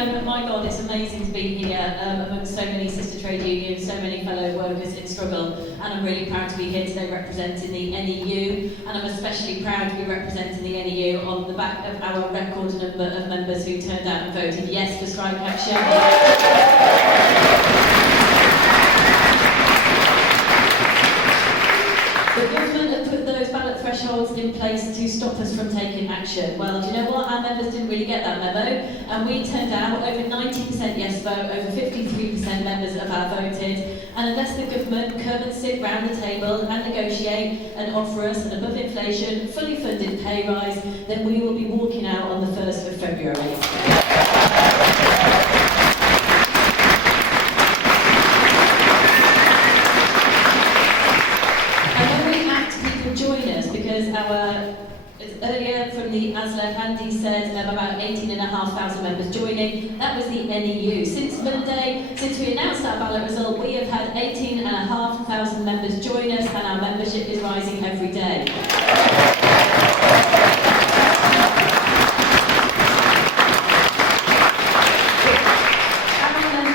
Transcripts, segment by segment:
My God, it's amazing to be here amongst so many sister trade unions, so many fellow workers in struggle, and I'm really proud to be here today representing the NEU, and I'm especially proud to be representing the NEU on the back of our record number of members who turned out and voted yes for strike action. The government have put those ballot thresholds in place to stop us from taking action. Well, do you know what? Our members didn't really get that memo, and we turned out over 90% yes vote, over 53% members have voted, and unless the government come and sit round the table and negotiate and offer us an above inflation, fully funded pay rise, then we will be walking out on the 1st of February. Earlier from the ASLEF, Andy said about 18,500 members joining. That was the NEU. Since Monday, since we announced our ballot result, we have had 18,500 members join us, and our membership is rising every day.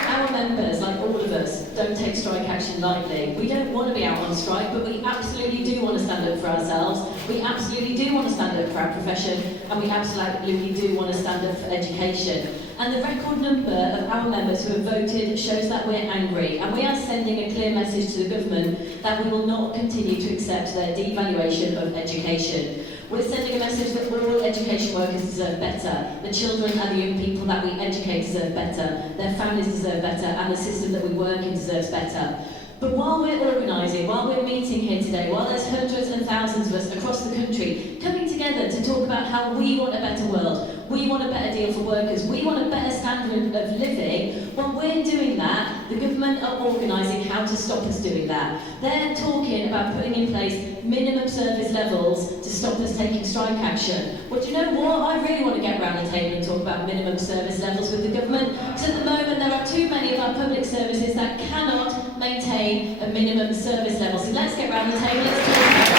Our members, like all of us, don't take strike action lightly. We don't want to be out on strike, but we absolutely do want to stand up for ourselves. We absolutely do want to stand up for our profession, and we absolutely do want to stand up for education. And the record number of our members who have voted shows that we're angry, and we are sending a clear message to the government that we will not continue to accept their devaluation of education. We're sending a message that all education workers deserve better. The children and the young people that we educate deserve better. Their families deserve better, and the system that we work in deserves better. But while we're organising, while we're meeting here today, while there's hundreds and thousands of us across the country coming together to talk about how we want a better world, we want a better deal for workers, we want a better standard of living, while we're doing that, the government are organising how to stop us doing that. They're talking about putting in place minimum service levels to stop us taking strike action. Well, do you know what? I really want to get around the table and talk about minimum service levels with the government, because at the moment there are too many of our public services that cannot maintain a minimum service level. So let's get around the table, let's talk about it.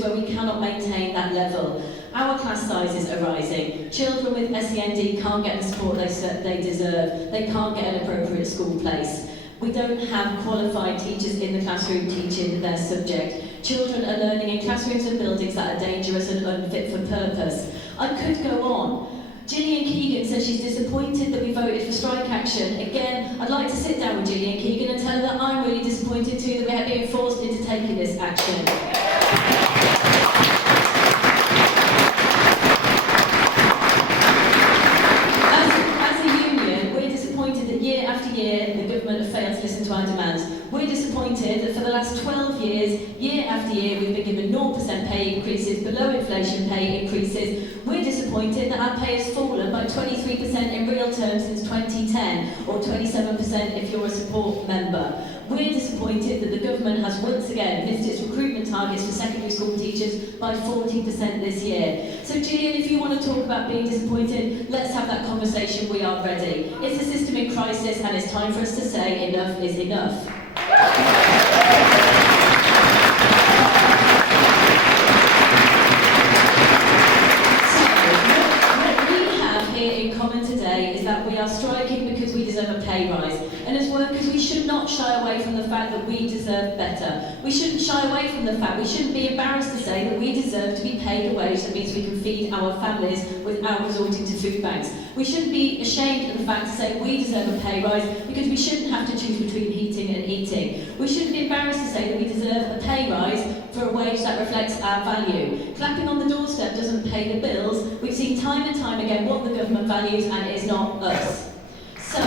Where we cannot maintain that level. Our class sizes are rising. Children with SEND can't get the support they deserve. They can't get an appropriate school place. We don't have qualified teachers in the classroom teaching their subject. Children are learning in classrooms and buildings that are dangerous and unfit for purpose. I could go on. Gillian Keegan says she's disappointed that we voted for strike action. Again, I'd like to sit down with Gillian Keegan and tell her that I'm really disappointed too that we're being forced into taking this action. As a union, we're disappointed that year after year the government have failed to listen to our demands. We're disappointed that for the last 12 years, year after year, we've been given 0% pay increases, below inflation pay increases. We're disappointed that our pay has fallen by 23% in real terms since 2010, or 27% if you're a support member. We're disappointed that the government has once again missed its recruitment targets for secondary school teachers by 40% this year. So Gillian, if you want to talk about being disappointed, let's have that conversation. We are ready. It's a system in crisis, and it's time for us to say enough is enough. Is that we are striking because we deserve a pay rise. And as workers, we should not shy away from the fact that we deserve better. We shouldn't shy away from the fact, we shouldn't be embarrassed to say that we deserve to be paid a wage that means we can feed our families without resorting to food banks. We shouldn't be ashamed of the fact to say we deserve a pay rise because we shouldn't have to choose between heating and eating. We shouldn't be embarrassed to say that we deserve a pay rise for a wage that reflects our value. Clapping on the doorstep doesn't pay the bills. We've seen time and time again what the government values, and it is not us. So, it's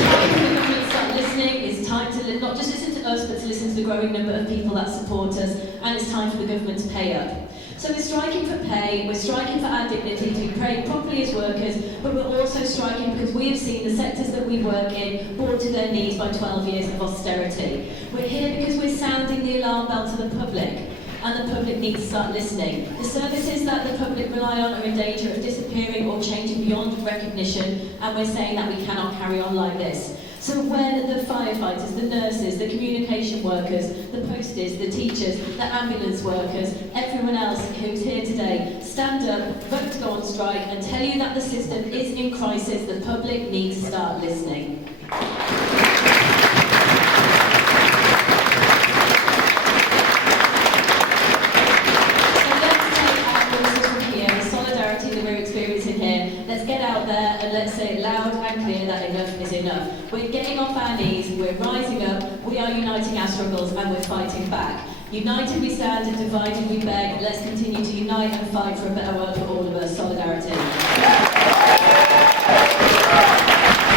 time for the government to start listening. It's time to not just listen to us, but to listen to the growing number of people that support us, and it's time for the government to pay up. So we're striking for pay, we're striking for our dignity, to be paid properly as workers, but we're also striking because we have seen the sectors that we work in brought to their knees by 12 years of austerity. We're here because we're sounding the alarm bell to the public. and the public needs to start listening. The services that the public rely on are in danger of disappearing or changing beyond recognition, and we're saying that we cannot carry on like this. So when the firefighters, the nurses, the communication workers, the posties, the teachers, the ambulance workers, everyone else who's here today, stand up, vote to go on strike and tell you that the system is in crisis, the public needs to start listening. Let's get out there and let's say it loud and clear that enough is enough. We're getting off our knees, we're rising up, we are uniting our struggles and we're fighting back. United we stand and divided we beg. Let's continue to unite and fight for a better world for all of us. Solidarity.